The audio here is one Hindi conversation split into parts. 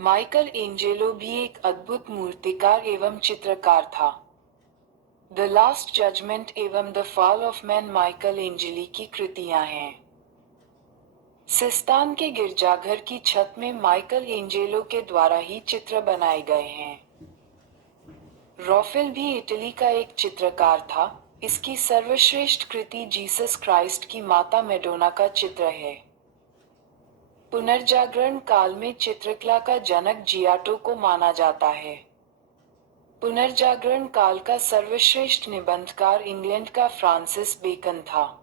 माइकल एंजेलो भी एक अद्भुत मूर्तिकार एवं चित्रकार था। द लास्ट जजमेंट एवं the fall of man Michelangelo की कृतियां हैं। सिस्तान के गिरजाघर की छत में माइकल एंजेलो के द्वारा ही चित्र बनाए गए हैं। रॉफेल भी इटली का एक चित्रकार था। इसकी सर्वश्रेष्ठ कृति जीसस क्राइस्ट की माता मैडोना का चित्र है। पुनर्जागरण काल में चित्रकला का जनक जियाटो को माना जाता है। पुनर्जागरण काल का सर्वश्रेष्ठ निबंधकार इंग्लैंड का फ्रांसिस बेकन था।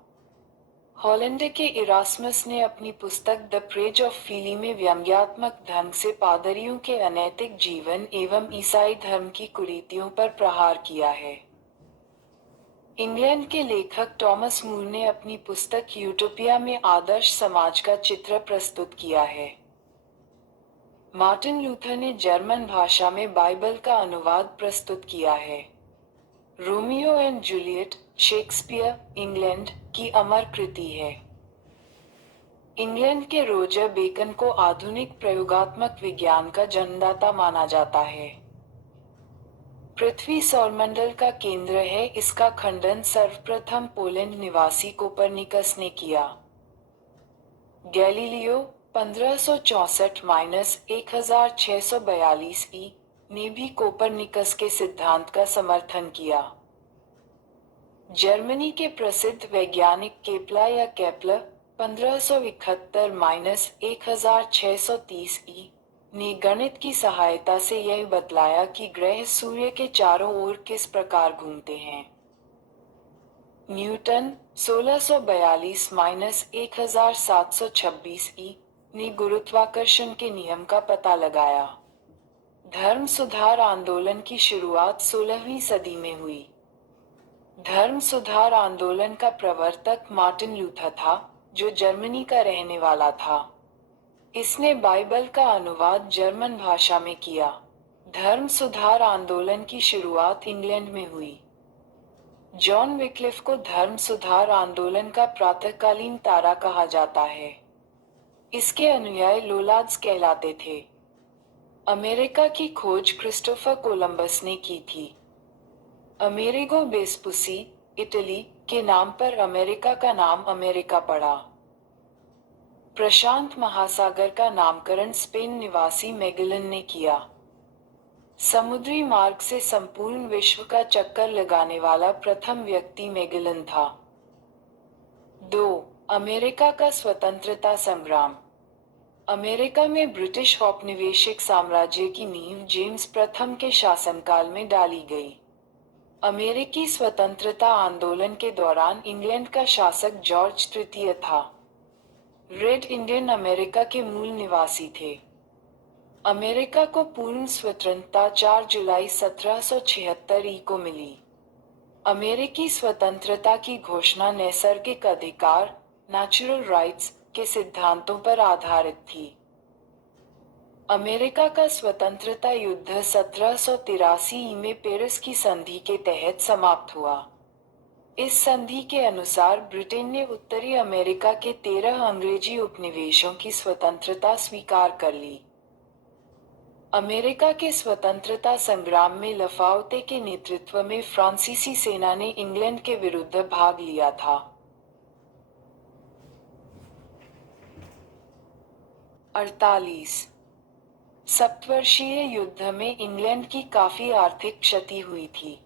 हॉलैंड के इरास्मस ने अपनी पुस्तक द प्रेज ऑफ फीली में व्यंग्यात्मक ढंग से पादरियों के अनैतिक जीवन एवं ईसाई धर्म की कुरीतियों पर प्रहार किया है। इंग्लैंड के लेखक टॉमस मूर ने अपनी पुस्तक यूटोपिया में आदर्श समाज का चित्र प्रस्तुत किया है। मार्टिन लूथर ने जर्मन भाषा में बाइबल का अनुवाद प्रस्तुत किया है। Romeo and Juliet Shakespeare England की अमर कृति है। इंग्लैंड के रोजर बेकन को आधुनिक प्रयोगात्मक विज्ञान का जन्मदाता माना जाता है। पृथ्वी सौरमंडल का केंद्र है, इसका खंडन सर्वप्रथम पोलैंड निवासी कोपरनिकस ने किया। गैलीलियो 1564-1642 ने भी कोपरनिकस के सिद्धांत का समर्थन किया। जर्मनी के प्रसिद्ध वैज्ञानिक केपला या केपलर 1571-1630 ने गणित की सहायता से यह बतलाया कि ग्रह सूर्य के चारों ओर किस प्रकार घूमते हैं। न्यूटन 1642-1726 ने गुरुत्वाकर्षण के नियम का पता लगाया। धर्म सुधार आंदोलन की शुरुआत 16वीं सदी में हुई। धर्म सुधार आंदोलन का प्रवर्तक मार्टिन लूथर था, जो जर्मनी का रहने वाला था। इसने बाइबल का अनुवाद जर्मन भाषा में किया। धर्म सुधार आंदोलन की शुरुआत इंग्लैंड में हुई। जॉन विक्लिफ को धर्म सुधार आंदोलन का प्रातःकालीन तारा कहा जाता है। इसके अनुयायी लोलाद्स कहलाते थे। अमेरिका की खोज क्रिस्टोफर कोलंबस ने की थी। अमेरिगो वेस्पुसी इटली के नाम पर अमेरिका का नाम अमेरिका पड़ा। प्रशांत महासागर का नामकरण स्पेन निवासी मैगेलन ने किया। समुद्री मार्ग से संपूर्ण विश्व का चक्कर लगाने वाला प्रथम व्यक्ति मैगेलन था। 2. अमेरिका का स्वतंत्रता संग्राम। अमेरिका में ब्रिटिश औपनिवेशिक साम्राज्य की नींव जेम्स प्रथम के शासनकाल में डाली गई। अमेरिकी स्वतंत्रता आंदोलन के दौरान इंग्लैंड का शासक जॉर्ज तृतीय था। रेड इंडियन अमेरिका के मूल निवासी थे। अमेरिका को पूर्ण स्वतंत्रता 4 जुलाई 1776 को मिली। अमेरिकी स्वतंत्रता की घोषणा नैसर्गिक अधिकार नेचुरल राइट्स के सिद्धांतों पर आधारित थी। अमेरिका का स्वतंत्रता युद्ध 1783 में पेरिस की संधि के तहत समाप्त हुआ। इस संधि के अनुसार ब्रिटेन ने उत्तरी अमेरिका के 13 अंग्रेजी उपनिवेशों की स्वतंत्रता स्वीकार कर ली। अमेरिका के स्वतंत्रता संग्राम में लफाउते के नेतृत्व में फ्रांसीसी सेना ने इंग्लैंड के विरुद्ध भाग लिया था। 48 सप्तवर्षीय युद्ध में इंग्लैंड की काफी आर्थिक क्षति हुई थी।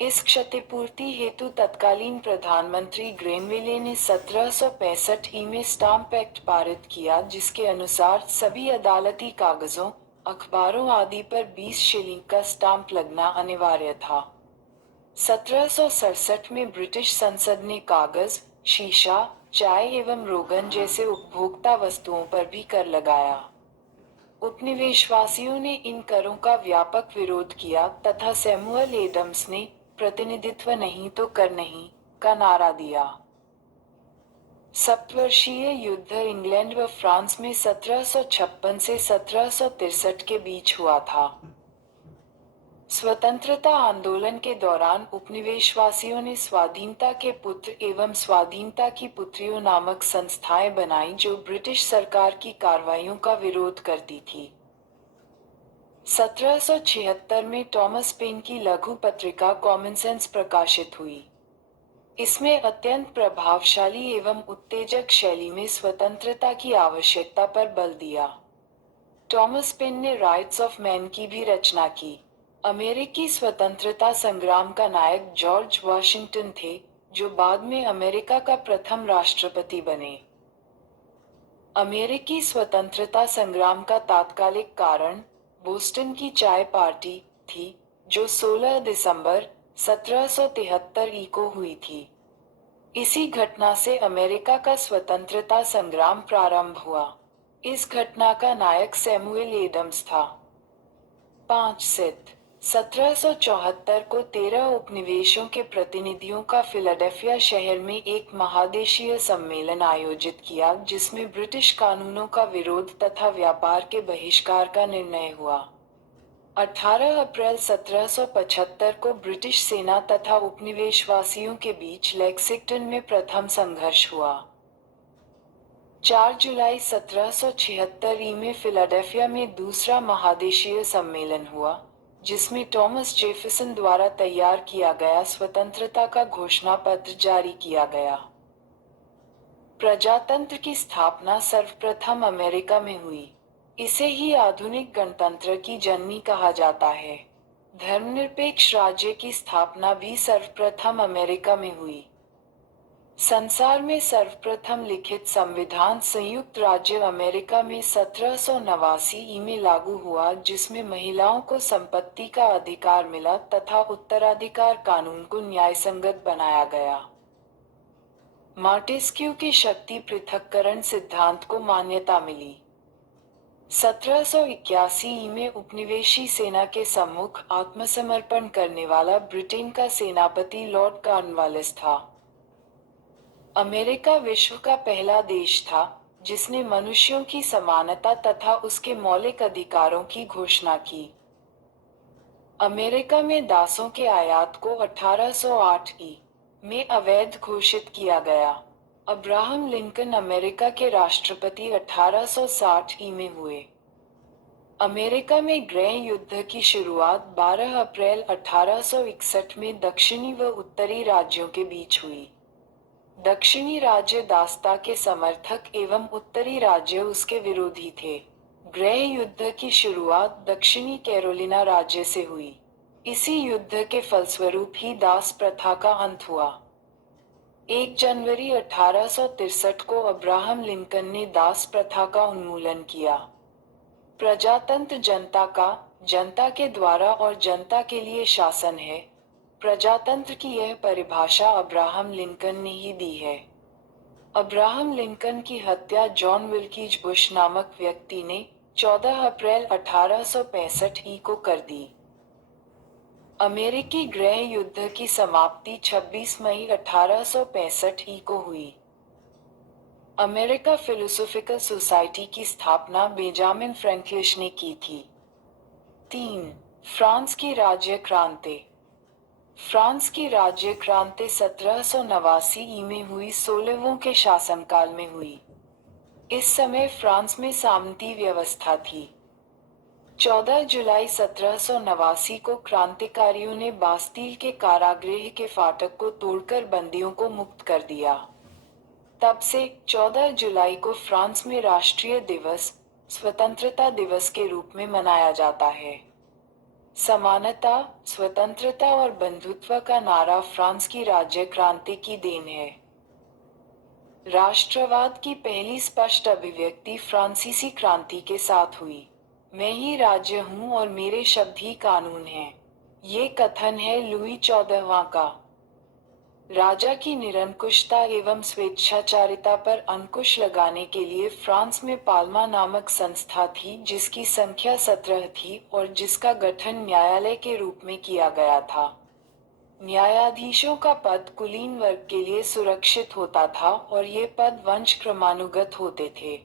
इस क्षतिपूर्ति हेतु तत्कालीन प्रधानमंत्री ग्रेनविले ने 1765 में स्टाम्प एक्ट पारित किया, जिसके अनुसार सभी अदालती कागजों, अखबारों आदि पर 20 शिलिंग का स्टाम्प लगना अनिवार्य था। 1767 में ब्रिटिश संसद ने कागज, शीशा, चाय एवं रोगन जैसे उपभोक्ता वस्तुओं पर भी कर लगाया। उपनिवेशवासियों ने इन करों का व्यापक विरोध किया तथा सैमुअल एडम्स ने प्रतिनिधित्व नहीं तो कर नहीं का नारा दिया। सप्तवर्षीय युद्ध इंग्लैंड व फ्रांस में 1756 से 1763 के बीच हुआ था। स्वतंत्रता आंदोलन के दौरान उपनिवेशवासियों ने स्वाधीनता के पुत्र एवं स्वाधीनता की पुत्रियों नामक संस्थाएं बनाई, जो ब्रिटिश सरकार की कार्रवाइयों का विरोध करती थी। 1776 में टॉमस पेन की लघु पत्रिका कॉमन सेंस प्रकाशित हुई। इसमें अत्यंत प्रभावशाली एवं उत्तेजक शैली में स्वतंत्रता की आवश्यकता पर बल दिया। टॉमस पेन ने राइट्स ऑफ मैन की भी रचना की। अमेरिकी स्वतंत्रता संग्राम का नायक जॉर्ज वाशिंगटन थे, जो बाद में अमेरिका का प्रथम राष्ट्रपति बने। अमेरिकी स्वतंत्रता संग्राम का तात्कालिक कारण बोस्टन की चाय पार्टी थी, जो 16 दिसंबर 1773 को हुई थी। इसी घटना से अमेरिका का स्वतंत्रता संग्राम प्रारंभ हुआ। इस घटना का नायक सैमुएल एडम्स था। 5 सिद्ध 1774 को 13 उपनिवेशों के प्रतिनिधियों का फिलाडेल्फिया शहर में एक महादेशीय सम्मेलन आयोजित किया, जिसमें ब्रिटिश कानूनों का विरोध तथा व्यापार के बहिष्कार का निर्णय हुआ। 18 अप्रैल 1775 को ब्रिटिश सेना तथा उपनिवेशवासियों के बीच लेक्सिंगटन में प्रथम संघर्ष हुआ। 4 जुलाई 1776 में फिलाडेल्फिया में दूसरा महादेशीय सम्मेलन हुआ, जिसमें टॉमस जेफरसन द्वारा तैयार किया गया स्वतंत्रता का घोषणा पत्र जारी किया गया। प्रजातंत्र की स्थापना सर्वप्रथम अमेरिका में हुई। इसे ही आधुनिक गणतंत्र की जननी कहा जाता है। धर्मनिरपेक्ष राज्य की स्थापना भी सर्वप्रथम अमेरिका में हुई। संसार में सर्वप्रथम लिखित संविधान संयुक्त राज्य अमेरिका में 1789 में लागू हुआ, जिसमें महिलाओं को संपत्ति का अधिकार मिला तथा उत्तराधिकार कानून को न्यायसंगत बनाया गया। मार्टेस्क्यू के शक्ति पृथक्करण सिद्धांत को मान्यता मिली। 1781 में उपनिवेशी सेना के सम्मुख आत्मसमर्पण करने वाला ब्रिटेन का सेनापति लॉर्ड कॉर्नवालिस था। अमेरिका विश्व का पहला देश था जिसने मनुष्यों की समानता तथा उसके मौलिक अधिकारों की घोषणा की। अमेरिका में दासों के आयात को 1808 में अवैध घोषित किया गया। अब्राहम लिंकन अमेरिका के राष्ट्रपति 1860 में हुए। अमेरिका में गृह युद्ध की शुरुआत 12 अप्रैल 1861 में दक्षिणी व उत्तरी राज्यों के बीच हुई। दक्षिणी राज्य दासता के समर्थक एवं उत्तरी राज्य उसके विरोधी थे। गृह युद्ध की शुरुआत दक्षिणी कैरोलिना राज्य से हुई। इसी युद्ध के फलस्वरूप ही दास प्रथा का अंत हुआ। 1 जनवरी 1863 को अब्राहम लिंकन ने दास प्रथा का उन्मूलन किया। प्रजातंत्र जनता के द्वारा और जनता के लिए शासन है। प्रजातंत्र की यह परिभाषा अब्राहम लिंकन ने ही दी है। अब्राहम लिंकन की हत्या जॉन विल्कीज बुश नामक व्यक्ति ने 14 अप्रैल 1865 को कर दी। अमेरिकी गृह युद्ध की समाप्ति 26 मई 1865 को हुई। अमेरिका फिलोसॉफिकल सोसाइटी की स्थापना बेंजामिन फ्रैंकलिन ने की थी। 3. फ्रांस की राज्य क्रांति। फ्रांस की राज्य क्रांति 1789 में हुई। 16वें के शासनकाल में हुई। इस समय फ्रांस में सामंती व्यवस्था थी। 14 जुलाई 1789 को क्रांतिकारियों ने बास्तील के कारागृह के फाटक को तोड़कर बंदियों को मुक्त कर दिया। तब से 14 जुलाई को फ्रांस में राष्ट्रीय दिवस, स्वतंत्रता दिवस के रूप में मनाया जाता है। समानता, स्वतंत्रता और बंधुत्व का नारा फ्रांस की राज्य क्रांति की देन है। राष्ट्रवाद की पहली स्पष्ट अभिव्यक्ति फ्रांसीसी क्रांति के साथ हुई। मैं ही राज्य हूँ और मेरे शब्द ही कानून हैं। ये कथन है लुई 14वां का। राजा की निरंकुशता एवं स्वेच्छाचारिता पर अंकुश लगाने के लिए फ्रांस में पाल्मा नामक संस्था थी, जिसकी संख्या 17 थी और जिसका गठन न्यायालय के रूप में किया गया था। न्यायाधीशों का पद कुलीन वर्ग के लिए सुरक्षित होता था और ये पद वंश क्रमानुगत होते थे।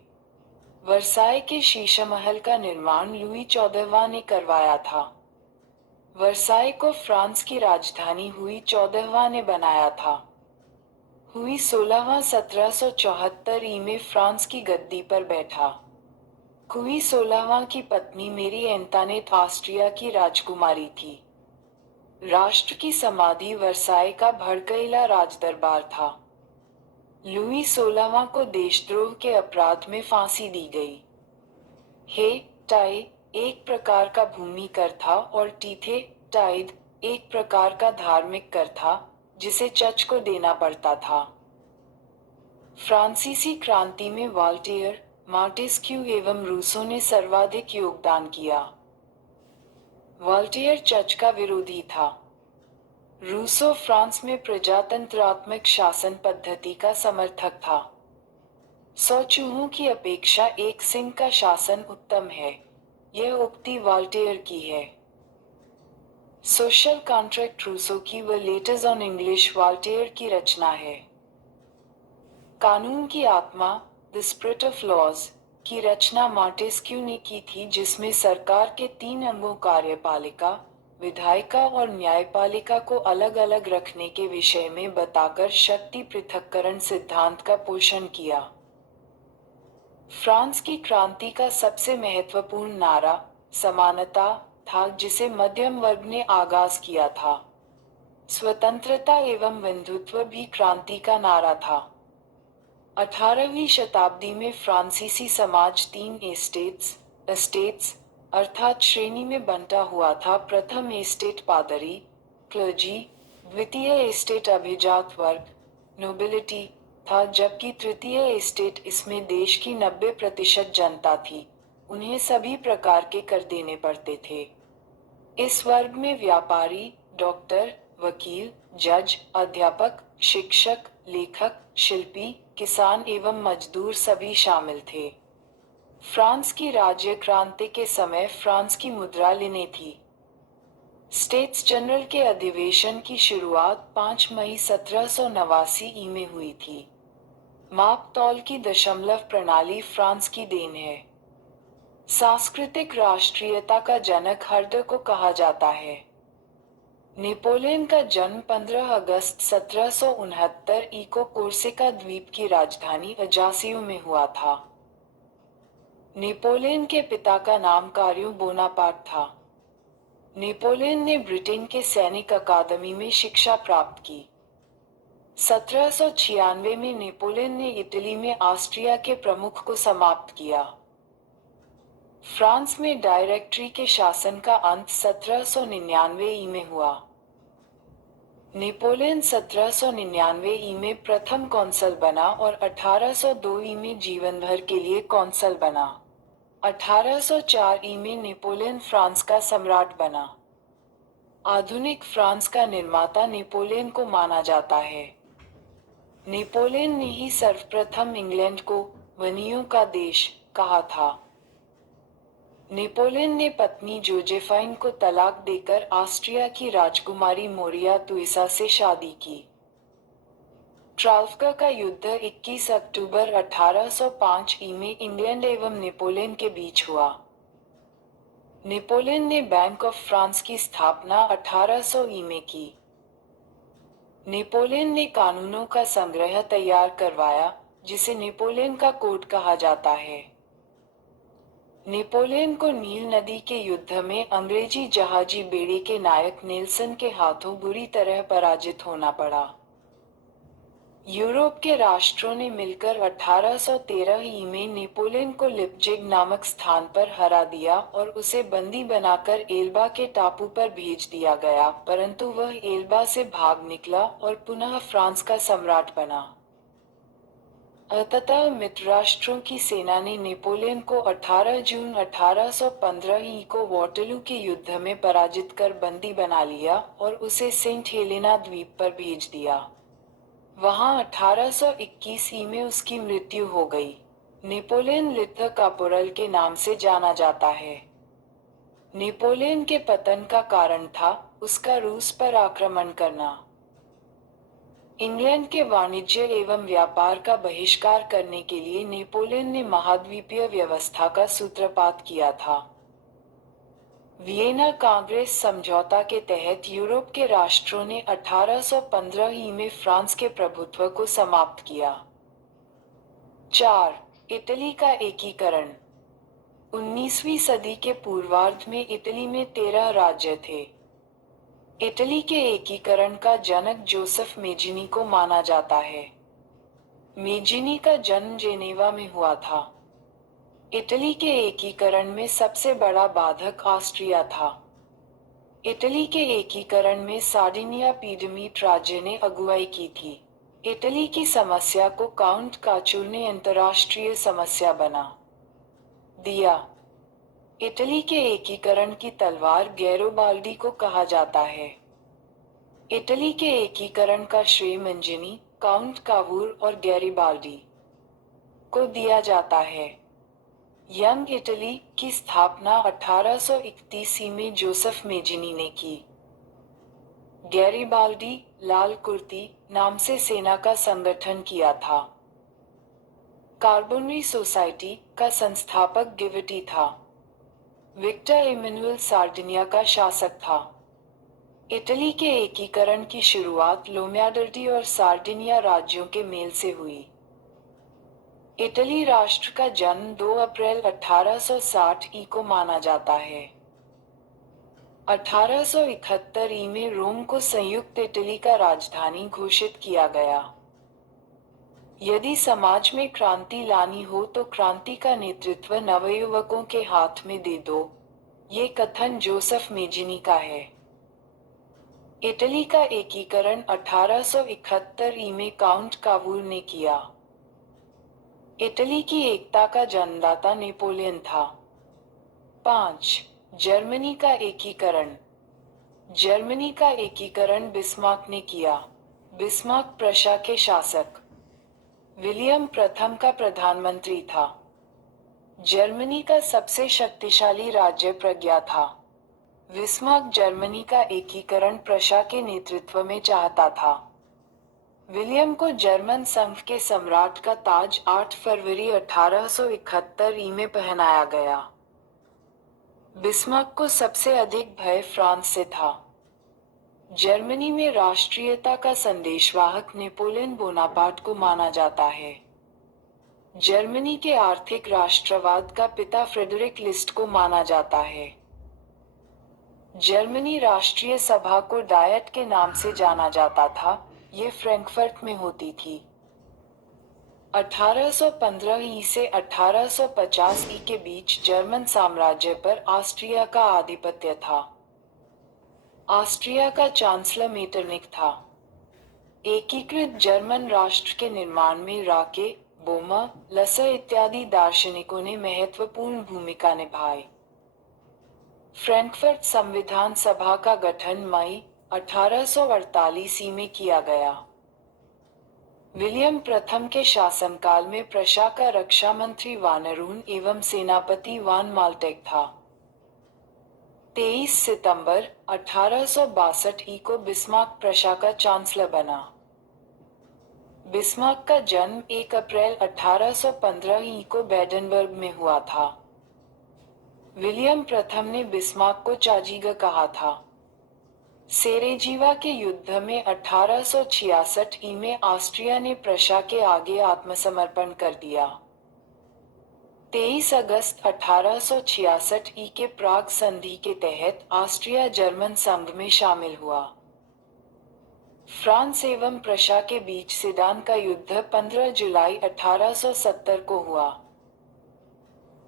वर्साय के शीशमहल का निर्माण लुई 14वां ने करवाया था। वर्साय को फ्रांस की राजधानी हुई 14वां ने बनाया था। हुई 16वां 1774 में फ्रांस की गद्दी पर बैठा। लुई 16वां की पत्नी मेरी एंटोनेट ऑस्ट्रिया की राजकुमारी थी। राष्ट्र की समाधि वर्साई का भड़कैला राजदरबार था। लुई 16वां को देशद्रोह के अपराध में फांसी दी गई। हे टाई एक प्रकार का भूमि कर था और टीथे टाइड एक प्रकार का धार्मिक कर था, जिसे चर्च को देना पड़ता था। फ्रांसीसी क्रांति में वॉल्टेयर, मॉन्टेस्क्यू एवं रूसो ने सर्वाधिक योगदान किया। वॉल्टेयर चर्च का विरोधी था। रूसो फ्रांस में प्रजातंत्रात्मक शासन पद्धति का समर्थक था। 100 चूहों की अपेक्षा एक सिंह का शासन उत्तम है, यह उक्ति वॉल्टेयर की है। सोशल कॉन्ट्रैक्ट रूसो की व लेटर्स ऑन इंग्लिश वॉल्टेयर की रचना है। कानून की आत्मा, द स्पिरिट ऑफ लॉज, की रचना मॉन्टेस्क्यू ने की थी, जिसमें सरकार के 3 अंगों कार्यपालिका, विधायिका और न्यायपालिका को अलग अलग रखने के विषय में बताकर शक्ति पृथक्करण सिद्धांत का पोषण किया। फ्रांस की क्रांति का सबसे महत्वपूर्ण नारा समानता था, जिसे मध्यम वर्ग ने आगाज किया था। स्वतंत्रता एवं बंधुत्व भी क्रांति का नारा था। 18वीं शताब्दी में फ्रांसीसी समाज 3 एस्टेट्स अर्थात श्रेणी में बंटा हुआ था। प्रथम एस्टेट पादरी, क्लर्जी, द्वितीय एस्टेट अभिजात वर्ग, नोबिलिटी था, जबकि तृतीय एस्टेट, इसमें देश की 90% जनता थी, उन्हें सभी प्रकार के कर देने पड़ते थे। इस वर्ग में व्यापारी, डॉक्टर, वकील, जज, अध्यापक, शिक्षक, लेखक, शिल्पी, किसान एवं मजदूर सभी शामिल थे। फ्रांस की राज्य क्रांति के समय फ्रांस की मुद्रा लिने थी। स्टेट्स जनरल के अधिवेशन की शुरुआत 5 मई 1789 में हुई थी। माप तौल की दशमलव प्रणाली फ्रांस की देन है। सांस्कृतिक राष्ट्रीयता का जनक हर्ड को कहा जाता है। नेपोलियन का जन्म 15 अगस्त 1769 को कोर्सिका द्वीप की राजधानी अजासियो में हुआ था। नेपोलियन के पिता का नाम कारियो बोनापार्ट था। नेपोलियन ने ब्रिटेन के सैनिक अकादमी में शिक्षा प्राप्त की। 1796 में नेपोलियन ने इटली में ऑस्ट्रिया के प्रमुख को समाप्त किया। फ्रांस में डायरेक्टरी के शासन का अंत 1799 में हुआ। नेपोलियन 1799 में प्रथम कौंसल बना और 1802 में जीवन भर के लिए कौंसल बना। 1804 में नेपोलियन फ्रांस का सम्राट बना। आधुनिक फ्रांस का निर्माता नेपोलियन को माना जाता है। नेपोलियन ने ही सर्वप्रथम इंग्लैंड को वनियों का देश कहा था। नेपोलियन ने पत्नी जोजेफाइन को तलाक देकर ऑस्ट्रिया की राजकुमारी मोरिया तुइसा से शादी की। ट्राफल्गर का युद्ध 21 अक्टूबर 1805 में इंग्लैंड एवं नेपोलियन के बीच हुआ। नेपोलियन ने बैंक ऑफ फ्रांस की स्थापना 1800 में की। नेपोलियन ने कानूनों का संग्रह तैयार करवाया, जिसे नेपोलियन का कोड कहा जाता है। नेपोलियन को नील नदी के युद्ध में अंग्रेजी जहाजी बेड़े के नायक नेल्सन के हाथों बुरी तरह पराजित होना पड़ा। यूरोप के राष्ट्रों ने मिलकर 1813 में नेपोलियन को लिपजिग नामक स्थान पर हरा दिया और उसे बंदी बनाकर एल्बा के टापू पर भेज दिया गया, परंतु वह एल्बा से भाग निकला और पुनः फ्रांस का सम्राट बना। अंततः मित्र राष्ट्रों की सेना ने नेपोलियन को 18 जून 1815 को वॉटरलू के युद्ध में पराजित कर बंदी बना लिया और उसे सेंट हेलेना द्वीप पर भेज दिया। वहां 1821 में उसकी मृत्यु हो गई। नेपोलियन लिथ कापोरल के नाम से जाना जाता है। नेपोलियन के पतन का कारण था उसका रूस पर आक्रमण करना। इंग्लैंड के वाणिज्य एवं व्यापार का बहिष्कार करने के लिए नेपोलियन ने महाद्वीपीय व्यवस्था का सूत्रपात किया था। वियना कांग्रेस समझौता के तहत यूरोप के राष्ट्रों ने 1815 में फ्रांस के प्रभुत्व को समाप्त किया। 4. इटली का एकीकरण। 19वीं सदी के पूर्वार्ध में इटली में 13 राज्य थे। इटली के एकीकरण का जनक जोसेफ मेजिनी को माना जाता है। मेजिनी का जन्म जेनेवा में हुआ था। इटली के एकीकरण में सबसे बड़ा बाधक ऑस्ट्रिया था। इटली के एकीकरण में सार्डिनिया पीडमीट राज्य ने अगुवाई की थी। इटली की समस्या को काउंट काचुल ने अंतर्राष्ट्रीय समस्या बना दिया। इटली के एकीकरण की तलवार गैरोबाल्डी को कहा जाता है। इटली के एकीकरण का श्रेय मंजिनी, काउंट कावूर और गैरिबाल्डी को दिया जाता है। यंग इटली की स्थापना 1831 में जोसेफ मेजिनी ने की। गैरिबाल्डी लाल कुर्ती नाम से सेना का संगठन किया था। कार्बोनरी सोसाइटी का संस्थापक गिविटी था। विक्टर इमैनुअल सार्डिनिया का शासक था। इटली के एकीकरण की शुरुआत लोम्बार्डी और सार्डिनिया राज्यों के मेल से हुई। इटली राष्ट्र का जन्म 2 अप्रैल 1860 को माना जाता है। 1871 में रोम को संयुक्त इटली का राजधानी घोषित किया गया। यदि समाज में क्रांति लानी हो तो क्रांति का नेतृत्व नवयुवकों के हाथ में दे दो, ये कथन जोसेफ मेजिनी का है। इटली का एकीकरण 1871 में काउंट कावूर ने किया। इटली की एकता का जन्मदाता नेपोलियन था। 5. जर्मनी का एकीकरण। जर्मनी का एकीकरण बिस्मार्क ने किया। बिस्मार्क प्रशा के शासक विलियम प्रथम का प्रधानमंत्री था। जर्मनी का सबसे शक्तिशाली राज्य प्रज्ञा था। बिस्मार्क जर्मनी का एकीकरण प्रशा के नेतृत्व में चाहता था। विलियम को जर्मन संघ के सम्राट का ताज 8 फरवरी 1871 में पहनाया गया। बिस्मार्क को सबसे अधिक भय फ्रांस से था। जर्मनी में राष्ट्रीयता का संदेशवाहक नेपोलियन बोनापार्ट को माना जाता है। जर्मनी के आर्थिक राष्ट्रवाद का पिता फ्रेडरिक लिस्ट को माना जाता है। जर्मनी राष्ट्रीय सभा को डायट के नाम से जाना जाता था, ये फ्रैंकफर्ट में होती थी। 1815 से 1850 के बीच जर्मन साम्राज्य पर ऑस्ट्रिया का आधिपत्य था। ऑस्ट्रिया का चांसलर मेटरनिक था। एकीकृत जर्मन राष्ट्र के निर्माण में राके, बोमर, लसर इत्यादि दार्शनिकों ने महत्वपूर्ण भूमिका निभाई। फ्रैंकफर्ट संविधान सभा का गठन मई 1848 में किया गया। विलियम प्रथम के शासनकाल में प्रशा का रक्षा मंत्री वानरून एवं सेनापति वान माल्टेक था। 23 सितंबर 1862 को बिस्मार्क प्रशा का चांसलर बना। बिस्मार्क का जन्म 1 अप्रैल 1815 को बेडनबर्ग में हुआ था। विलियम प्रथम ने बिस्मार्क को चाजीगर कहा था। सेरेजीवा के युद्ध में 1866 में ऑस्ट्रिया ने प्रशा के आगे आत्मसमर्पण कर दिया। 23 अगस्त 1866 के प्राग संधि के तहत ऑस्ट्रिया जर्मन संघ में शामिल हुआ। फ्रांस एवं प्रशा के बीच सीडान का युद्ध 15 जुलाई 1870 को हुआ।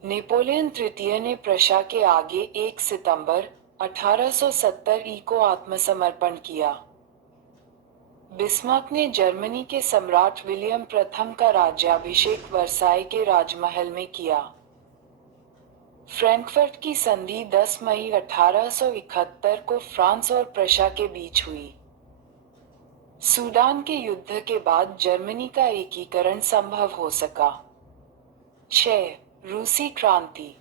नेपोलियन तृतीय ने प्रशा के आगे 1 सितंबर 1870 को आत्मसमर्पण किया। बिस्मार्क ने जर्मनी के सम्राट विलियम प्रथम का राज्याभिषेक वर्साई के राजमहल में किया। फ्रैंकफर्ट की संधि 10 मई 1871 को फ्रांस और प्रशा के बीच हुई। सूडान के युद्ध के बाद जर्मनी का एकीकरण संभव हो सका। 6. रूसी क्रांति।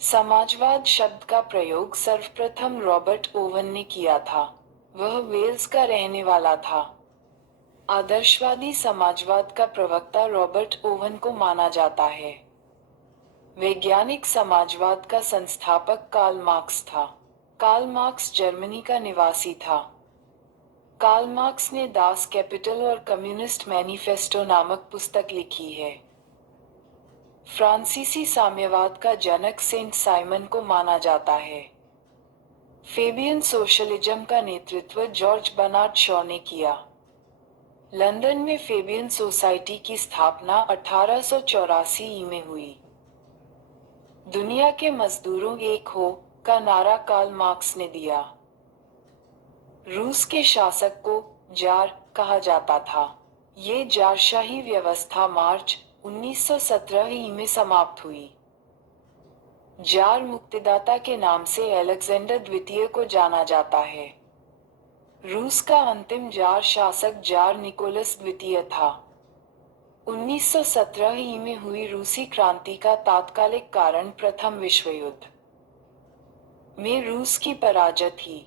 समाजवाद शब्द का प्रयोग सर्वप्रथम रॉबर्ट ओवन ने किया था। वह वेल्स का रहने वाला था। आदर्शवादी समाजवाद का प्रवक्ता रॉबर्ट ओवन को माना जाता है। वैज्ञानिक समाजवाद का संस्थापक कार्ल मार्क्स था। कार्ल मार्क्स जर्मनी का निवासी था। कार्ल मार्क्स ने दास कैपिटल और कम्युनिस्ट मैनिफेस्टो नामक पुस्तक लिखी है। फ्रांसीसी साम्यवाद का जनक सेंट साइमन को माना जाता है। फेबियन सोशलिज्म का नेतृत्व जॉर्ज बर्नार्ड शॉ ने किया। लंदन में फेबियन सोसाइटी की स्थापना 1884 में हुई। दुनिया के मजदूरों एक हो का नारा कार्ल मार्क्स ने दिया। रूस के शासक को जार कहा जाता था। ये जारशाही व्यवस्था मार्च 1917 में समाप्त हुई। जार मुक्तिदाता के नाम से अलेक्जेंडर द्वितीय को जाना जाता है। रूस का अंतिम जार शासक जार निकोलस द्वितीय था। 1917 में हुई रूसी क्रांति का तात्कालिक कारण प्रथम विश्व युद्ध में रूस की पराजय थी।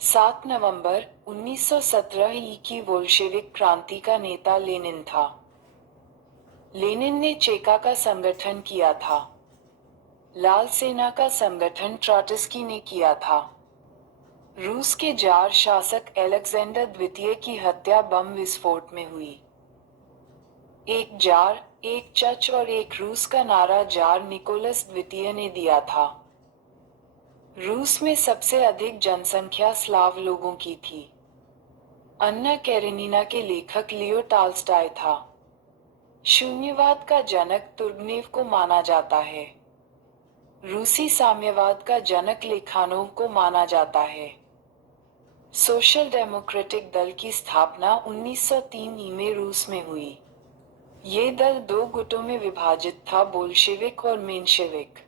7 नवंबर 1917 की बोल्शेविक क्रांति का नेता लेनिन था। लेनिन ने चेका का संगठन किया था। लाल सेना का संगठन ट्रॉट्स्की ने किया था। रूस के जार शासक अलेक्जेंडर द्वितीय की हत्या बम विस्फोट में हुई। एक जार, एक चर्च और एक रूस का नारा जार निकोलस द्वितीय ने दिया था। रूस में सबसे अधिक जनसंख्या स्लाव लोगों की थी। अन्ना कैरेनिना के लेखक लियो टॉल्स्टॉय था। शून्यवाद का जनक तुर्गनेव को माना जाता है। रूसी साम्यवाद का जनक लेखानोव को माना जाता है। सोशल डेमोक्रेटिक दल की स्थापना 1903 में रूस में हुई। ये दल दो गुटों में विभाजित था, बोल्शेविक और मेंशेविक।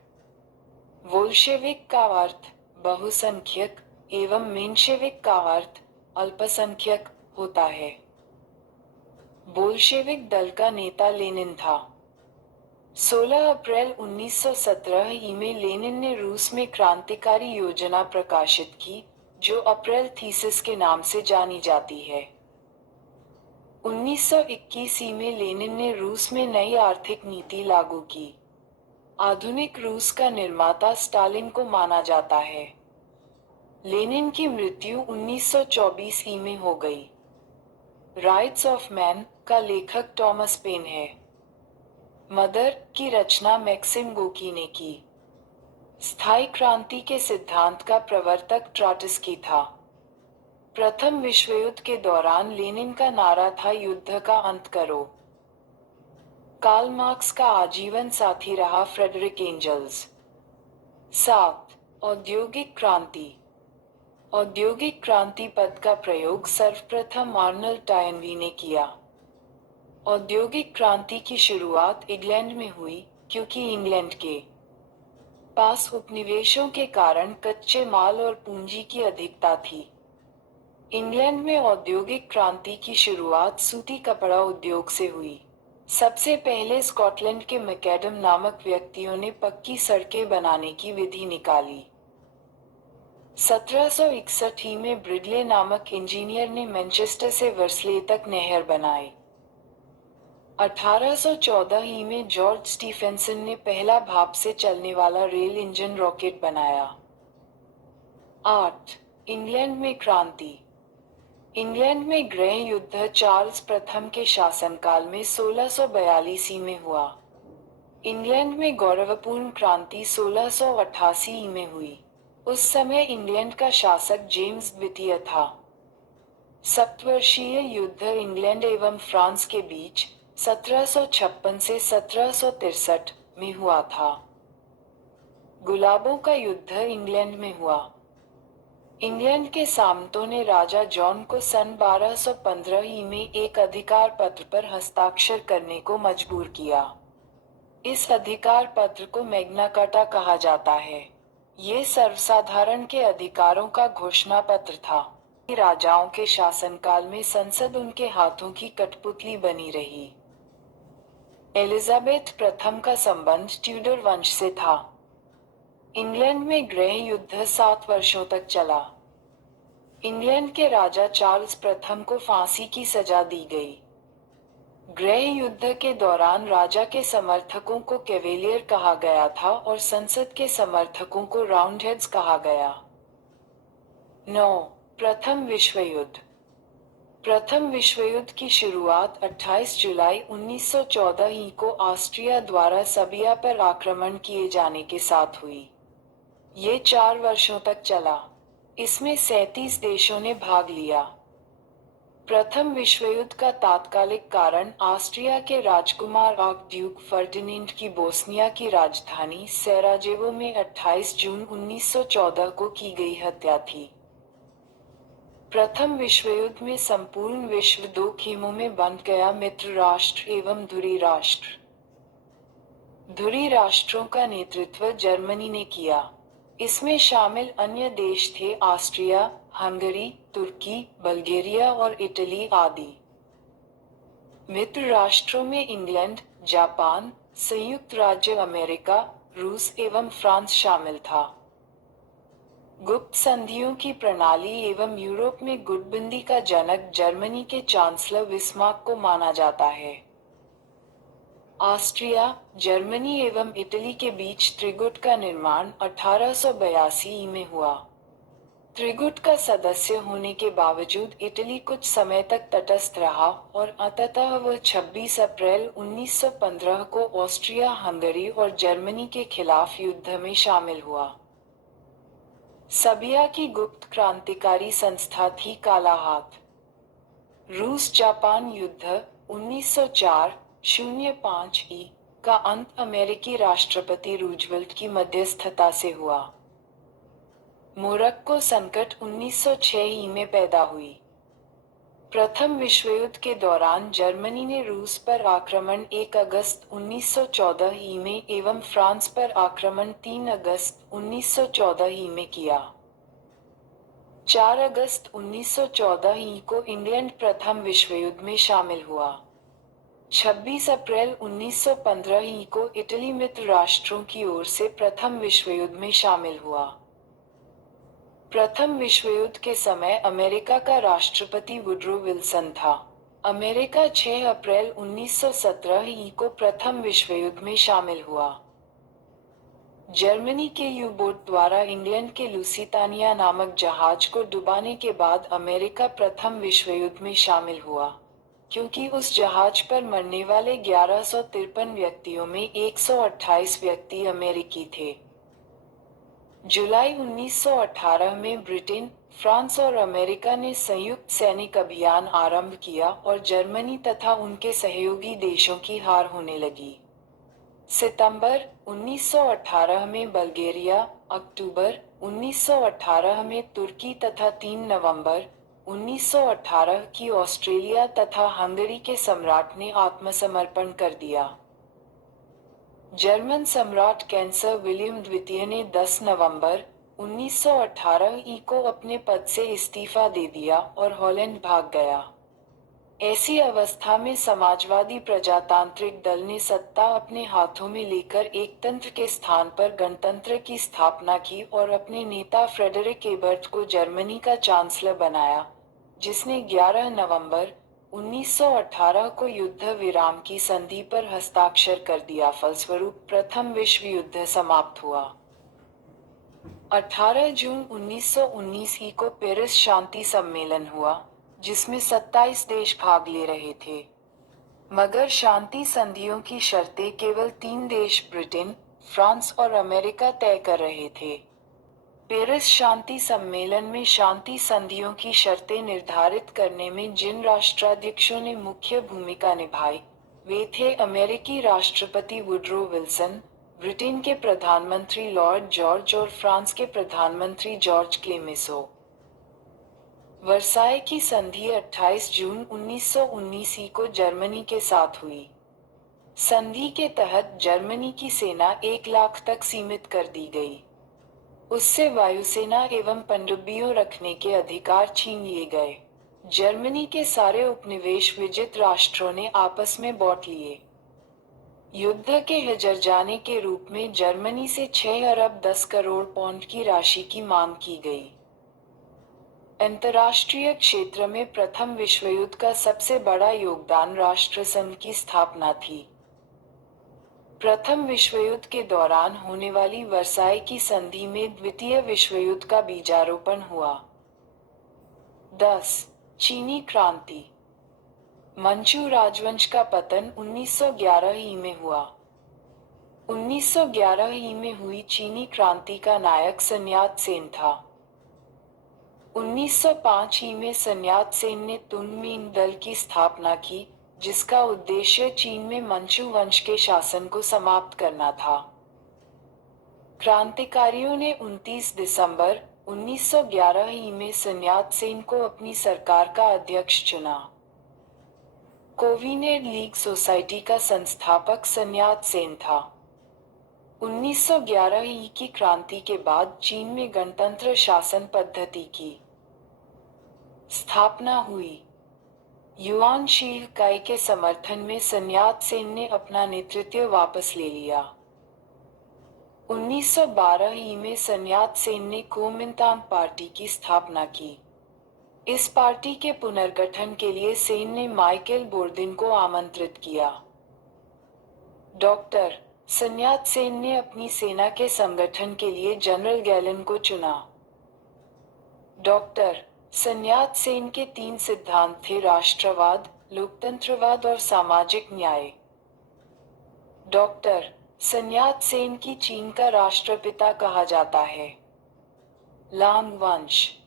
बोल्शेविक का अर्थ बहुसंख्यक एवं मेंशेविक का अर्थ अल्पसंख्यक होता है। बोल्शेविक दल का नेता लेनिन था। 16 अप्रैल 1917 में लेनिन ने रूस में क्रांतिकारी योजना प्रकाशित की, जो अप्रैल थीसिस के नाम से जानी जाती है। 1921 में लेनिन ने रूस में नई आर्थिक नीति लागू की। आधुनिक रूस का निर्माता स्टालिन को माना जाता है। लेनिन की मृत्यु 1924 में हो गई। राइट्स ऑफ मैन का लेखक टॉमस पेन है। मदर की रचना मैक्सिम गोकी ने की। स्थायी क्रांति के सिद्धांत का प्रवर्तक ट्रॉट्स्की था। प्रथम विश्व युद्ध के दौरान लेनिन का नारा था युद्ध का अंत करो। कार्ल मार्क्स का आजीवन साथी रहा फ्रेडरिक एंजल्स। 7. औद्योगिक क्रांति। औद्योगिक क्रांति पद का प्रयोग सर्वप्रथम आर्नल्ड टॉयनबी ने किया। औद्योगिक क्रांति की शुरुआत इंग्लैंड में हुई, क्योंकि इंग्लैंड के पास उपनिवेशों के कारण कच्चे माल और पूंजी की अधिकता थी। इंग्लैंड में औद्योगिक क्रांति की शुरुआत सूती कपड़ा उद्योग से हुई। सबसे पहले स्कॉटलैंड के मैकैडम नामक व्यक्तियों ने पक्की सड़कें बनाने की विधि निकाली। 1761 में ब्रिडले नामक इंजीनियर ने मैनचेस्टर से वर्सले तक नहर बनाई। 1814 में जॉर्ज स्टीफेंसन ने पहला भाप से चलने वाला रेल इंजन रॉकेट बनाया। 8. इंग्लैंड में क्रांति। इंग्लैंड में गृह युद्ध चार्ल्स प्रथम के शासनकाल में 1642 में हुआ। इंग्लैंड में गौरवपूर्ण क्रांति 1688 में हुई। उस समय इंग्लैंड का शासक जेम्स द्वितीय था। सप्तवर्षीय युद्ध इंग्लैंड एवं फ्रांस के बीच 1756 से 1763 में हुआ था। गुलाबों का युद्ध इंग्लैंड में हुआ। इंग्लैंड के सामंतों ने राजा जॉन को सन 1215 में एक अधिकार पत्र पर हस्ताक्षर करने को मजबूर किया। इस अधिकार पत्र को मैग्ना कार्टा कहा जाता है। ये सर्वसाधारण के अधिकारों का घोषणा पत्र था। राजाओं के शासनकाल में संसद उनके हाथों की कठपुतली बनी रही। एलिजाबेथ प्रथम का संबंध ट्यूडर वंश से था। इंग्लैंड में गृह युद्ध 7 वर्षों तक चला। इंग्लैंड के राजा चार्ल्स प्रथम को फांसी की सजा दी गई। गृह युद्ध के दौरान राजा के समर्थकों को कैवेलियर कहा गया था और संसद के समर्थकों को राउंडहेड्स कहा गया। 9. प्रथम विश्व युद्ध। प्रथम विश्व युद्ध की शुरुआत 28 जुलाई 1914 ई को ऑस्ट्रिया द्वारा सर्बिया पर आक्रमण किए जाने के साथ हुई। ये 4 वर्षों तक चला। इसमें 37 देशों ने भाग लिया। प्रथम विश्व युद्ध का तात्कालिक कारण ऑस्ट्रिया के राजकुमार आर्कड्यूक फर्डिनेंड की बोस्निया की राजधानी सराजेवो में 28 जून 1914 को की गई हत्या थी। प्रथम विश्व युद्ध में संपूर्ण विश्व 2 खेमों में बंट गया, मित्र राष्ट्र एवं धुरी राष्ट्र। धुरी राष्ट्रों का नेतृत्व जर्मनी ने किया। इसमें शामिल अन्य देश थे ऑस्ट्रिया, हंगरी, तुर्की, बल्गेरिया और इटली आदि। मित्र राष्ट्रों में इंग्लैंड, जापान, संयुक्त राज्य अमेरिका, रूस एवं फ्रांस शामिल था। गुप्त संधियों की प्रणाली एवं यूरोप में गुटबंदी का जनक जर्मनी के चांसलर बिस्मार्क को माना जाता है। ऑस्ट्रिया, जर्मनी एवं इटली के बीच त्रिगुट का निर्माण 1882 में हुआ। त्रिगुट का सदस्य होने के बावजूद इटली कुछ समय तक तटस्थ रहा और अंततः वह 26 अप्रैल 1915 को ऑस्ट्रिया हंगरी और जर्मनी के खिलाफ युद्ध में शामिल हुआ। सर्बिया की गुप्त क्रांतिकारी संस्था थी काला हाथ। रूस जापान युद्ध 1904-05 ई का अंत अमेरिकी राष्ट्रपति रूजवेल्ट की मध्यस्थता से हुआ। मोरक्को संकट 1906 ई में पैदा हुई। प्रथम विश्व युद्ध के दौरान जर्मनी ने रूस पर आक्रमण 1 अगस्त 1914 ई में एवं फ्रांस पर आक्रमण 3 अगस्त 1914 ई में किया। 4 अगस्त 1914 ई को इंग्लैंड प्रथम विश्व युद्ध में शामिल हुआ। 26 अप्रैल 1915 ई को इटली मित्र राष्ट्रों की ओर से प्रथम विश्व युद्ध में शामिल हुआ। प्रथम विश्व युद्ध के समय अमेरिका का राष्ट्रपति वुडरो विल्सन था। अमेरिका 6 अप्रैल 1917 ई को प्रथम विश्व युद्ध में शामिल हुआ। जर्मनी के यू बोट द्वारा इंग्लैंड के लुसितानिया नामक जहाज को डुबाने के बाद अमेरिका प्रथम विश्व युद्ध में शामिल हुआ, क्योंकि उस जहाज पर मरने वाले 1153 व्यक्तियों में 128 व्यक्ति अमेरिकी थे। जुलाई 1918 में ब्रिटेन, फ्रांस और अमेरिका ने संयुक्त सैनिक अभियान आरंभ किया और जर्मनी तथा उनके सहयोगी देशों की हार होने लगी। सितंबर 1918 में बल्गेरिया, अक्टूबर 1918 में तुर्की तथा 3 नवंबर 1918 की ऑस्ट्रेलिया तथा हंगरी के सम्राट ने आत्मसमर्पण कर दिया। जर्मन सम्राट कैंसर विलियम द्वितीय ने 10 नवंबर 1918 ई को अपने पद से इस्तीफा दे दिया और हॉलैंड भाग गया। ऐसी अवस्था में समाजवादी प्रजातांत्रिक दल ने सत्ता अपने हाथों में लेकर एक तंत्र के स्थान पर गणतंत्र की स्थापना की और अपने नेता फ्रेडरिक एबर्ट को जर्मनी का चांसलर बनाया, जिसने 11 नवंबर 1918 को युद्ध विराम की संधि पर हस्ताक्षर कर दिया। फलस्वरूप प्रथम विश्व युद्ध समाप्त हुआ। 18 जून 1919 ई को पेरिस शांति सम्मेलन हुआ, जिसमें 27 देश भाग ले रहे थे। मगर शांति संधियों की शर्तें केवल 3 देश ब्रिटेन, फ्रांस और अमेरिका तय कर रहे थे। पेरिस शांति सम्मेलन में शांति संधियों की शर्तें निर्धारित करने में जिन राष्ट्राध्यक्षों ने मुख्य भूमिका निभाई, वे थे अमेरिकी राष्ट्रपति वुडरो विल्सन, ब्रिटेन के प्रधानमंत्री लॉर्ड जॉर्ज और फ्रांस के प्रधानमंत्री जॉर्ज क्लेमेंसो। वर्साय की संधि 28 जून 1919 ई को जर्मनी के साथ हुई। संधि के तहत जर्मनी की सेना 1 लाख तक सीमित कर दी गई। उससे वायुसेना एवं पनडुब्बियों रखने के अधिकार छीन लिए गए। जर्मनी के सारे उपनिवेश विजित राष्ट्रों ने आपस में बांट लिए। युद्ध के हजर जाने के रूप में जर्मनी से 6 अरब 10 करोड़ पाउंड की राशि की मांग की गई। अंतर्राष्ट्रीय क्षेत्र में प्रथम विश्व युद्ध का सबसे बड़ा योगदान राष्ट्रसंघ की स्थापना थी। प्रथम विश्व युद्ध के दौरान होने वाली वर्साय की संधि में द्वितीय विश्व युद्ध का बीजारोपण हुआ। 10 चीनी क्रांति। मंचू राजवंश का पतन 1911 ही में हुआ। 1911 ही में हुई चीनी क्रांति का नायक sun यat-सेन था। 1905 ही में sun यat-सेन ने तुनमिन दल की स्थापना की, जिसका उद्देश्य चीन में मंचू वंश के शासन को समाप्त करना था। क्रांतिकारियों ने 29 दिसंबर 1911 ही में sun यat-सेन को अपनी सरकार का अध्यक्ष चुना। कोविनेड लीग सोसाइटी का संस्थापक sun यat-सेन था। 1911 ही की क्रांति के बाद चीन में गणतंत्र शासन पद्धति की स्थापना हुई। युआन शी इकाई के समर्थन में sun यat-सेन ने अपना नेतृत्व वापस ले लिया। 1912 ही में sun यat-सेन ने कुओमिंतान पार्टी की स्थापना की। इस पार्टी के पुनर्गठन के लिए सेन ने माइकल बोर्दिन को आमंत्रित किया। डॉक्टर sun यat-सेन ने अपनी सेना के संगठन के लिए जनरल गैलन को चुना। डॉक्टर sun यat-सेन के 3 सिद्धांत थे: राष्ट्रवाद, लोकतंत्रवाद और सामाजिक न्याय। डॉक्टर sun यat-सेन की चीन का राष्ट्रपिता कहा जाता है। लांग वंश।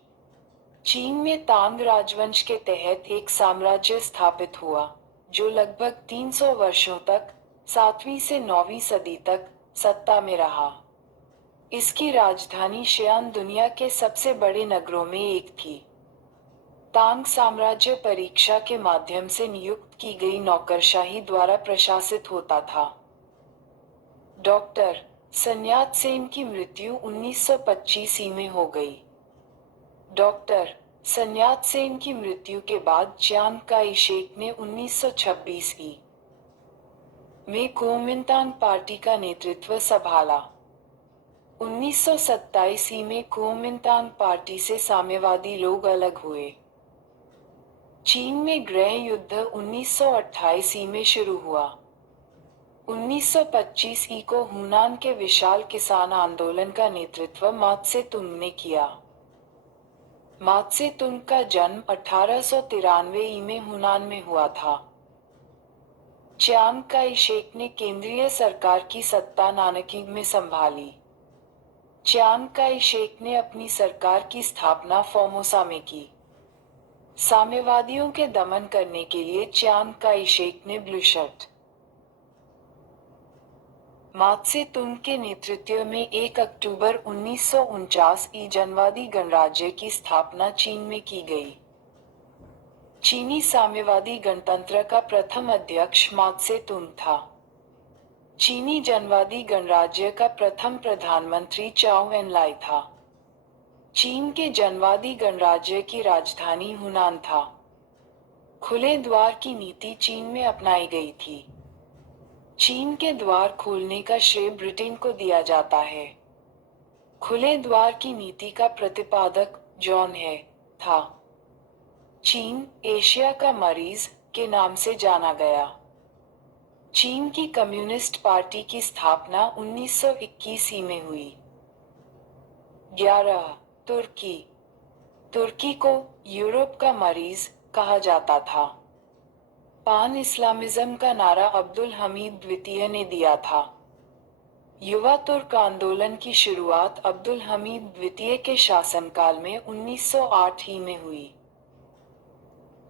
चीन में तांग राजवंश के तहत एक साम्राज्य स्थापित हुआ, जो लगभग 300 वर्षों तक 7वीं से 9वीं सदी तक सत्ता में रहा। इसकी राजधानी शियान दुनिया के सबसे बड़े नगरों में एक थी। तांग साम्राज्य परीक्षा के माध्यम से नियुक्त की गई नौकरशाही द्वारा प्रशासित होता था। डॉक्टर sun यat-सेन की मृत्यु 1925 में हो गई। डॉक्टर sun यat-सेन की मृत्यु के बाद चियांग काई-शेक ने 1926 में कुओमिंतान पार्टी का नेतृत्व संभाला। 1927 में कुओमिंतान पार्टी से साम्यवादी लोग अलग हुए। चीन में गृह युद्ध 1928 में शुरू हुआ। 1925 को हुनान के विशाल किसान आंदोलन का नेतृत्व मात्से-तुंग ने किया। मात्से-तुंग का जन्म 1893 में हुनान में हुआ था। चियांग काई-शेक ने केंद्रीय सरकार की सत्ता नानकिंग में संभाली। चियांग काई-शेक ने अपनी सरकार की स्थापना फोर्मोसा में की। साम्यवादियों के दमन करने के लिए चियांग काई-शेक ने ब्लू शर्ट मात्से-तुंग के नेतृत्व में 1 अक्टूबर 1949 जनवादी गणराज्य की स्थापना चीन में की गई। चीनी साम्यवादी गणतंत्र का प्रथम अध्यक्ष मात्से-तुंग था। चीनी जनवादी गणराज्य का प्रथम प्रधानमंत्री चाओ एन-लाई था। चीन के जनवादी गणराज्य की राजधानी हुनान था। खुले द्वार की नीति चीन में अपनाई गई थी। चीन के द्वार खोलने का श्रेय ब्रिटेन को दिया जाता है। खुले द्वार की नीति का प्रतिपादक जॉन है था। चीन एशिया का मरीज के नाम से जाना गया। चीन की कम्युनिस्ट पार्टी की स्थापना 1921 में हुई। 11 तुर्की। तुर्की को यूरोप का मरीज कहा जाता था। पान इस्लामिज्म का नारा अब्दुल हमीद द्वितीय ने दिया था। युवा तुर्क आंदोलन की शुरुआत अब्दुल हमीद द्वितीय के शासनकाल में 1908 ही में हुई।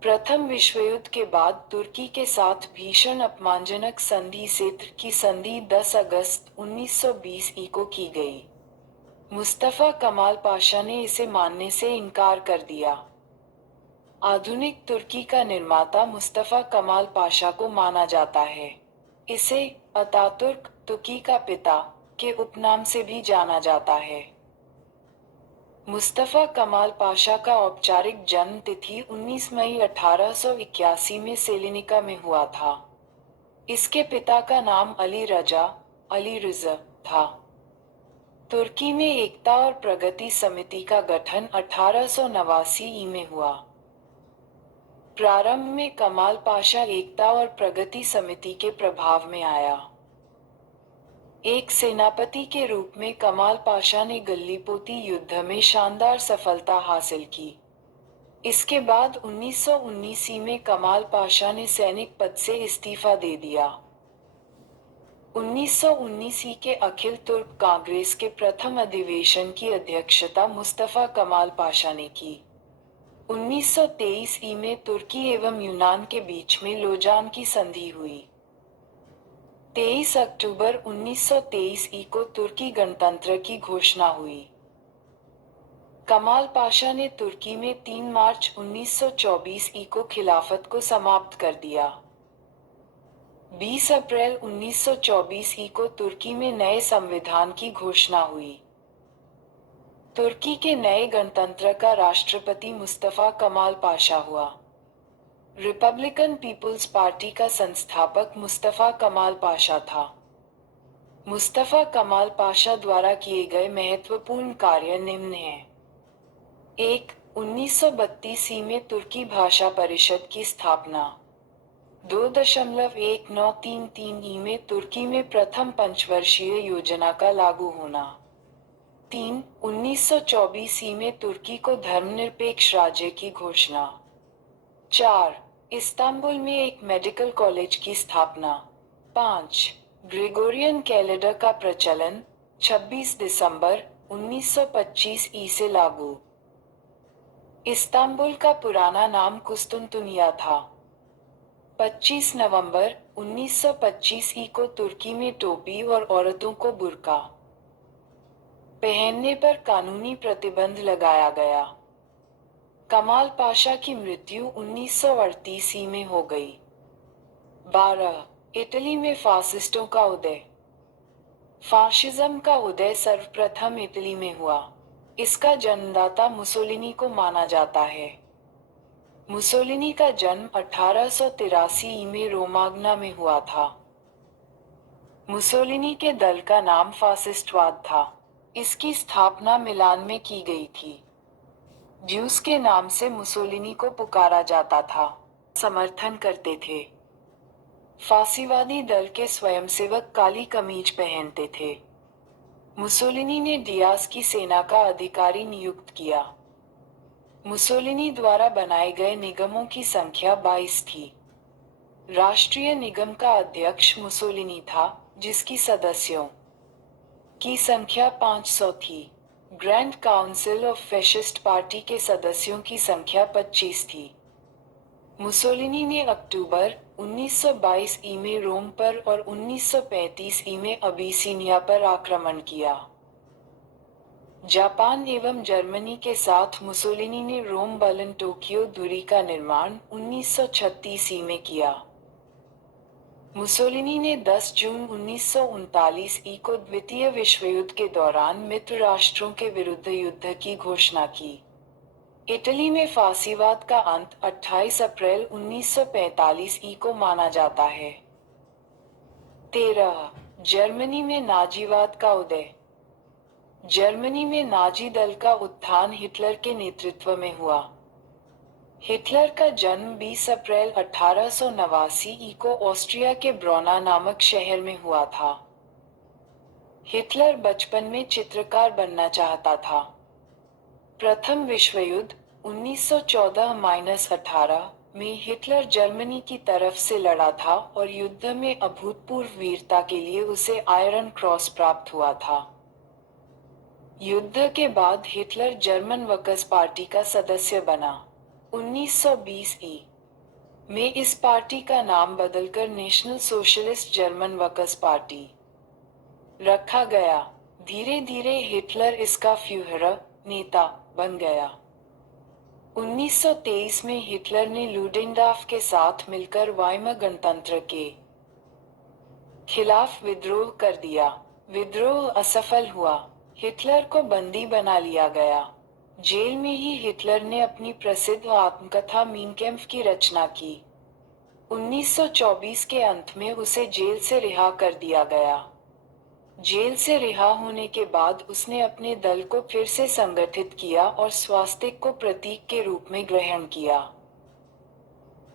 प्रथम विश्व युद्ध के बाद तुर्की के साथ भीषण अपमानजनक संधि सेत्र की संधि 10 अगस्त 1920 को की गई। मुस्तफा कमाल पाशा ने इसे मानने से इनकार कर दिया। आधुनिक तुर्की का निर्माता मुस्तफा कमाल पाशा को माना जाता है। इसे अतातुर्क, तुर्की का पिता, के उपनाम से भी जाना जाता है। मुस्तफा कमाल पाशा का औपचारिक जन्म तिथि 19 मई 1881 में सेलिनिका में हुआ था। इसके पिता का नाम अली रजा, अली रिज़ा था। तुर्की में एकता और प्रगति समिति का गठन 1889 में हुआ। प्रारंभ में कमाल पाशा एकता और प्रगति समिति के प्रभाव में आया। एक सेनापति के रूप में कमाल पाशा ने गल्लीपोती युद्ध में शानदार सफलता हासिल की। इसके बाद 1919 में कमाल पाशा ने सैनिक पद से इस्तीफा दे दिया। 1919 के अखिल तुर्क कांग्रेस के प्रथम अधिवेशन की अध्यक्षता मुस्तफा कमाल पाशा ने की। 1923 में तुर्की एवं यूनान के बीच में लोजान की संधि हुई। 23 अक्टूबर 1923 को तुर्की गणतंत्र की घोषणा हुई। कमाल पाशा ने तुर्की में 3 मार्च 1924 को खिलाफत को समाप्त कर दिया। 20 अप्रैल 1924 को तुर्की में नए संविधान की घोषणा हुई। तुर्की के नए गणतंत्र का राष्ट्रपति मुस्तफा कमाल पाशा हुआ। रिपब्लिकन पीपुल्स पार्टी का संस्थापक मुस्तफा कमाल पाशा था। मुस्तफा कमाल पाशा द्वारा किए गए महत्वपूर्ण कार्य निम्न हैं। 1. 1932 में तुर्की भाषा परिषद की स्थापना। 2.1933 में तुर्की में प्रथम पंचवर्षीय योजना का लागू होना। 3. 1924 में तुर्की को धर्मनिरपेक्ष राज्य की घोषणा। 4. इस्तांबुल में एक मेडिकल कॉलेज की स्थापना। 5. ग्रेगोरियन कैलेंडर का प्रचलन 26 दिसंबर 1925 से लागू। इस्तांबुल का पुराना नाम कुस्तुंतुनिया था। 25 नवंबर 1925 को तुर्की में टोपी और औरतों को बुर्का पहनने पर कानूनी प्रतिबंध लगाया गया। कमाल पाशा की मृत्यु 1938 में हो गई। 12. इटली में फासिस्टों का उदय। फाशिज्म का उदय सर्वप्रथम इटली में हुआ। इसका जन्मदाता मुसोलिनी को माना जाता है। मुसोलिनी का जन्म 1883 में रोमाग्ना में हुआ था। मुसोलिनी के दल का नाम फासिस्टवाद था। इसकी स्थापना मिलान में की गई थी। ज्यूस के नाम से मुसोलिनी को पुकारा जाता था। समर्थन करते थे। फासीवादी दल के स्वयंसेवक काली कमीज पहनते थे। मुसोलिनी ने डियास की सेना का अधिकारी नियुक्त किया। मुसोलिनी द्वारा बनाए गए निगमों की संख्या 22 थी। राष्ट्रीय निगम का अध्यक्ष मुसोलिनी था, जिसकी सदस्यों की संख्या 500 थी। Grand council of fascist party के सदस्यों की संख्या 25 थी। मुसोलिनी ने अक्टूबर 1922 में रोम पर और 1935 में अबिसिनिया पर आक्रमण किया। जापान एवं जर्मनी के साथ मुसोलिनी ने रोम बर्लिन टोक्यो दूरी का निर्माण 1936 में किया। मुसोलिनी ने 10 जून 1939 को द्वितीय विश्व युद्ध के दौरान मित्र राष्ट्रों के विरुद्ध युद्ध की घोषणा की। इटली में फासीवाद का अंत 28 अप्रैल 1945 को माना जाता है। 13. जर्मनी में नाजीवाद का उदय। जर्मनी में नाजी दल का उत्थान हिटलर के नेतृत्व में हुआ। हिटलर का जन्म 20 अप्रैल 1889 को ऑस्ट्रिया के ब्रोना नामक शहर में हुआ था। हिटलर बचपन में चित्रकार बनना चाहता था। प्रथम विश्व युद्ध 1914-18 में हिटलर जर्मनी की तरफ से लड़ा था और युद्ध में अभूतपूर्व वीरता के लिए उसे आयरन क्रॉस प्राप्त हुआ था। युद्ध के बाद हिटलर जर्मन वर्कर्स पार्टी का सदस्य बना। 1920 में इस पार्टी का नाम बदलकर national socialist German workers party रखा गया। धीरे धीरे हिटलर इसका फ्यूहरर नेता बन गया। 1923 में हिटलर ने लुडेनडॉर्फ के साथ मिलकर वाइमर गणतंत्र के खिलाफ विद्रोह कर दिया। विद्रोह असफल हुआ। हिटलर को बंदी बना लिया गया। जेल में ही हिटलर ने अपनी प्रसिद्ध आत्मकथा मीन कैम्फ की रचना की। 1924 के अंत में उसे जेल से रिहा कर दिया गया। जेल से रिहा होने के बाद उसने अपने दल को फिर से संगठित किया और स्वास्तिक को प्रतीक के रूप में ग्रहण किया।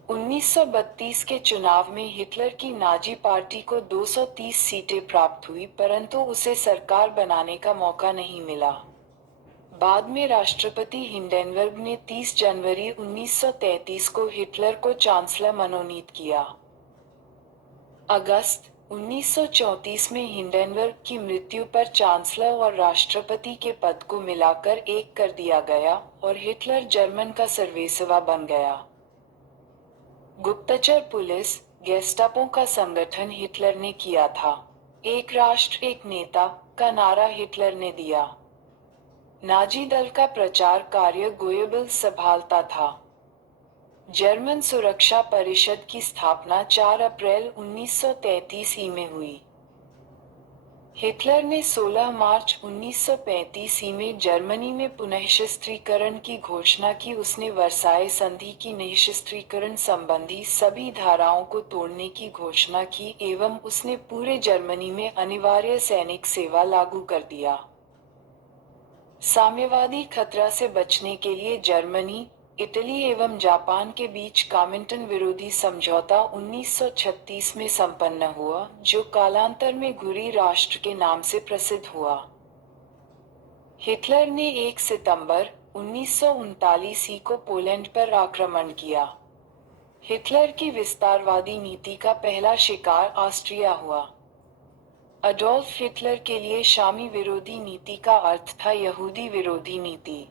1932 के चुनाव में हिटलर की नाजी पार्टी को 230 सीटें प्राप्त हुई, परंतु उसे सरकार बनाने का मौका नहीं मिला। बाद में राष्ट्रपति हिंडेनबर्ग ने 30 जनवरी 1933 को हिटलर को चांसलर मनोनीत किया। अगस्त 1934 में हिंडेनबर्ग की मृत्यु पर चांसलर और राष्ट्रपति के पद को मिलाकर एक कर दिया गया और हिटलर जर्मन का सर्वेसर्वा बन गया। गुप्तचर पुलिस गेस्टापो का संगठन हिटलर ने किया था। एक राष्ट्र एक नेता का नारा हिटलर ने दिया। नाजी दल का प्रचार कार्य गोयेबल्स संभालता था। जर्मन सुरक्षा परिषद की स्थापना 4 अप्रैल 1933 में हुई। हिटलर ने 16 मार्च 1935 में जर्मनी में पुनःशस्त्रीकरण की घोषणा की। उसने वर्साय संधि की निःशस्त्रीकरण संबंधी सभी धाराओं को तोड़ने की घोषणा की एवं उसने पूरे जर्मनी में अनिवार्य सैनिक सेवा लागू कर दिया। साम्यवादी खतरा से बचने के लिए जर्मनी, इटली एवं जापान के बीच कॉमिंटन विरोधी समझौता 1936 में संपन्न हुआ, जो कालांतर में घुरी राष्ट्र के नाम से प्रसिद्ध हुआ। हिटलर ने 1 सितंबर 1939 को पोलैंड पर आक्रमण किया। हिटलर की विस्तारवादी नीति का पहला शिकार ऑस्ट्रिया हुआ। अडोल्फ हिटलर के लिए शामी विरोधी नीति का अर्थ था यहूदी विरोधी नीति।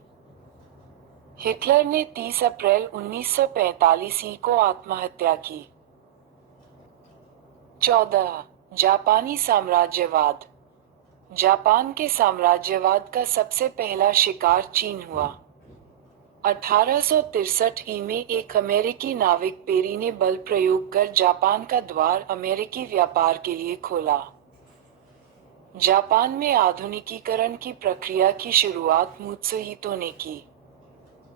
हिटलर ने 30 अप्रैल 1945 को आत्महत्या की। 14. जापानी साम्राज्यवाद। जापान के साम्राज्यवाद का सबसे पहला शिकार चीन हुआ। 1863 में एक अमेरिकी नाविक पेरी ने बल प्रयोग कर जापान का द्वार अमेरिकी व्यापार के लिए खोला। जापान में आधुनिकीकरण की प्रक्रिया की शुरुआत मुत्सुहितो ने की।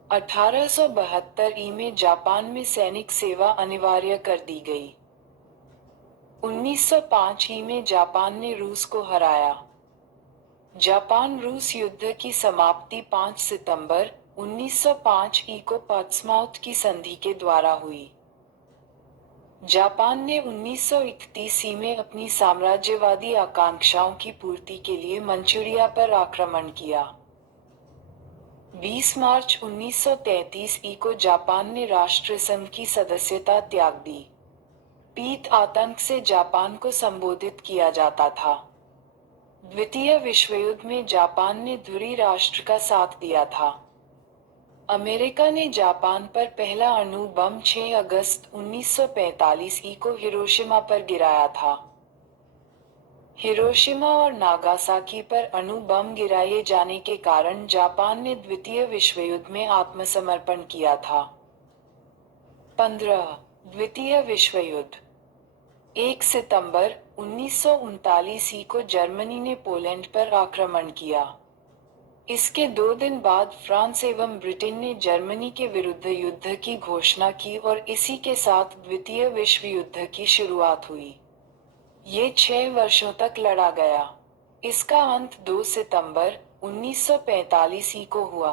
1872 में जापान में सैनिक सेवा अनिवार्य कर दी गई। 1905 में जापान ने रूस को हराया। जापान रूस युद्ध की समाप्ति 5 सितंबर 1905 को पोत्समाउथ की संधि के द्वारा हुई। जापान ने 1931 में अपनी साम्राज्यवादी आकांक्षाओं की पूर्ति के लिए मंचूरिया पर आक्रमण किया। 20 मार्च 1933 को जापान ने राष्ट्रसंघ की सदस्यता त्याग दी। पीत आतंक से जापान को संबोधित किया जाता था। द्वितीय विश्व युद्ध में जापान ने धुरी राष्ट्र का साथ दिया था। अमेरिका ने जापान पर पहला अणु बम 6 अगस्त 1945 को हिरोशिमा पर गिराया था। हिरोशिमा और नागासाकी पर अणु बम गिराए जाने के कारण जापान ने द्वितीय विश्व युद्ध में आत्मसमर्पण किया था। 15. द्वितीय विश्व युद्ध। 1 सितंबर 1939 को जर्मनी ने पोलैंड पर आक्रमण किया। इसके 2 दिन बाद फ्रांस एवं ब्रिटेन ने जर्मनी के विरुद्ध युद्ध की घोषणा की और इसी के साथ द्वितीय विश्व युद्ध की शुरुआत हुई। ये 6 वर्षों तक लड़ा गया। इसका अंत 2 सितंबर 1945 को हुआ।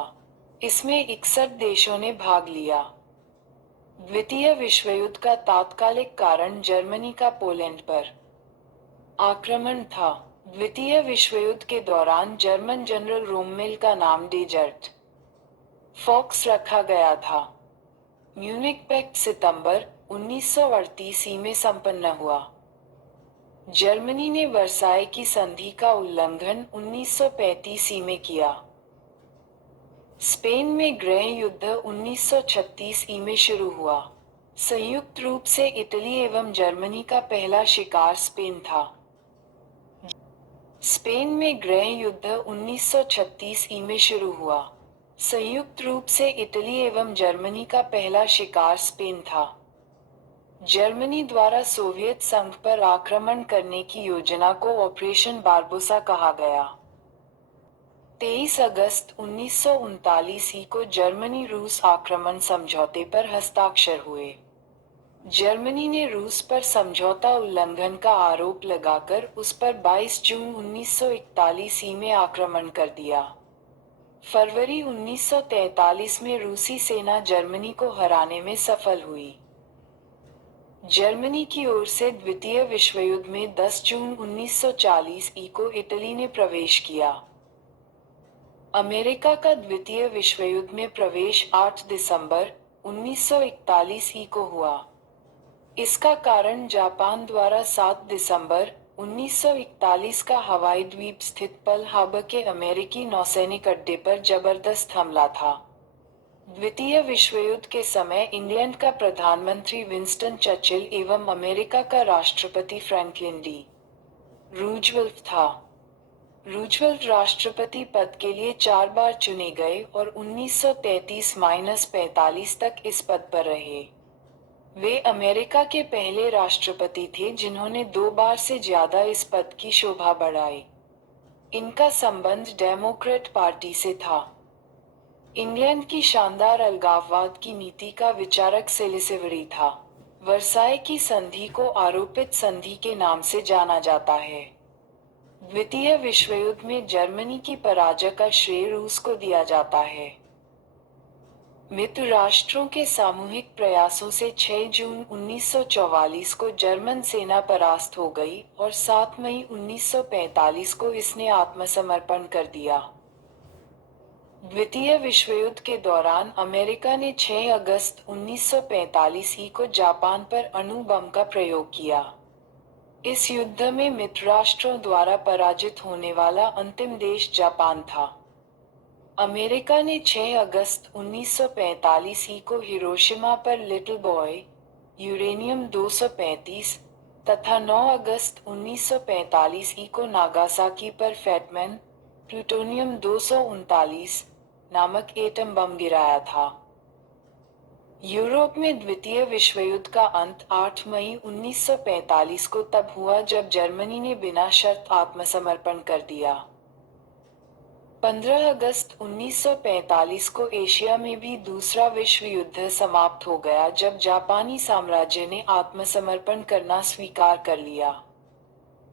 इसमें 61 देशों ने भाग लिया। द्वितीय विश्व युद्ध का तात्कालिक कारण जर्मनी का पोलैंड पर आक्रमण था। द्वितीय विश्व युद्ध के दौरान जर्मन जनरल रोमेल का नाम डेजर्ट फॉक्स रखा गया था। म्यूनिक पैक्ट सितंबर 1938 में संपन्न हुआ। जर्मनी ने वर्साय की संधि का उल्लंघन 1935 में किया। स्पेन में गृह युद्ध 1936 में शुरू हुआ। संयुक्त रूप से इटली एवं जर्मनी का पहला शिकार स्पेन था। स्पेन में गृह युद्ध 1936 में शुरू हुआ। संयुक्त रूप से इटली एवं जर्मनी का पहला शिकार स्पेन था। जर्मनी द्वारा सोवियत संघ पर आक्रमण करने की योजना को ऑपरेशन बारबोसा कहा गया। 23 अगस्त 1939 को जर्मनी रूस आक्रमण समझौते पर हस्ताक्षर हुए। जर्मनी ने रूस पर समझौता उल्लंघन का आरोप लगाकर उस पर 22 जून 1941 में आक्रमण कर दिया। फरवरी 1943 में रूसी सेना जर्मनी को हराने में सफल हुई। जर्मनी की ओर से द्वितीय विश्व युद्ध में 10 जून 1940 को इटली ने प्रवेश किया। अमेरिका का द्वितीय विश्व युद्ध में प्रवेश 8 दिसंबर 1941 ही को हुआ। इसका कारण जापान द्वारा 7 दिसंबर 1941 का हवाई द्वीप स्थित पर्ल हार्बर के अमेरिकी नौसैनिक अड्डे पर जबरदस्त हमला था। द्वितीय विश्व युद्ध के समय इंग्लैंड का प्रधानमंत्री विंस्टन चर्चिल एवं अमेरिका का राष्ट्रपति फ्रैंकलिन डी रूजवेल्ट था। रूजवेल्ट राष्ट्रपति पद के लिए 4 बार चुने गए और 1933-45 तक इस पद पर रहे। वे अमेरिका के पहले राष्ट्रपति थे जिन्होंने 2 बार से ज्यादा इस पद की शोभा बढ़ाई। इनका संबंध डेमोक्रेट पार्टी से था। इंग्लैंड की शानदार अलगाववाद की नीति का विचारक सेलिसिवरी था। वर्साय की संधि को आरोपित संधि के नाम से जाना जाता है। द्वितीय विश्व युद्ध में जर्मनी की पराजय का श्रेय रूस को दिया जाता है। मित्र राष्ट्रों के सामूहिक प्रयासों से 6 जून 1944 को जर्मन सेना परास्त हो गई और 7 मई 1945 को इसने आत्मसमर्पण कर दिया। द्वितीय विश्व युद्ध के दौरान अमेरिका ने 6 अगस्त 1945 ही को जापान पर अणु बम का प्रयोग किया। इस युद्ध में मित्र राष्ट्रों द्वारा पराजित होने वाला अंतिम देश जापान था। अमेरिका ने 6 अगस्त 1945 ही को हिरोशिमा पर लिटिल बॉय, यूरेनियम 235 तथा 9 अगस्त 1945 ही को नागासाकी पर फैटमैन, प्लूटोनियम 239 नामक एटम बम गिराया था। यूरोप में द्वितीय विश्व युद्ध का अंत 8 मई 1945 को तब हुआ जब जर्मनी ने बिना शर्त आत्मसमर्पण कर दिया। 15 अगस्त 1945 को एशिया में भी दूसरा विश्व युद्ध समाप्त हो गया जब जापानी साम्राज्य ने आत्मसमर्पण करना स्वीकार कर लिया।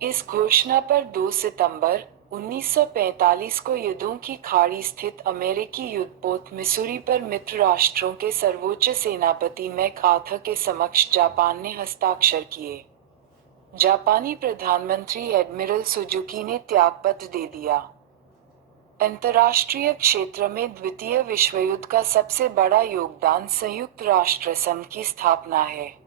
इस घोषणा पर 2 सितंबर 1945 को युद्धों की खाड़ी स्थित अमेरिकी युद्धपोत मिसूरी पर मित्र राष्ट्रों के सर्वोच्च सेनापति मैकआर्थर के समक्ष जापान ने हस्ताक्षर किए। जापानी प्रधानमंत्री एडमिरल सुजुकी ने त्यागपत्र दे दिया। अंतर्राष्ट्रीय क्षेत्र में द्वितीय विश्व युद्ध का सबसे बड़ा योगदान संयुक्त राष्ट्र संघ की स्थापना है।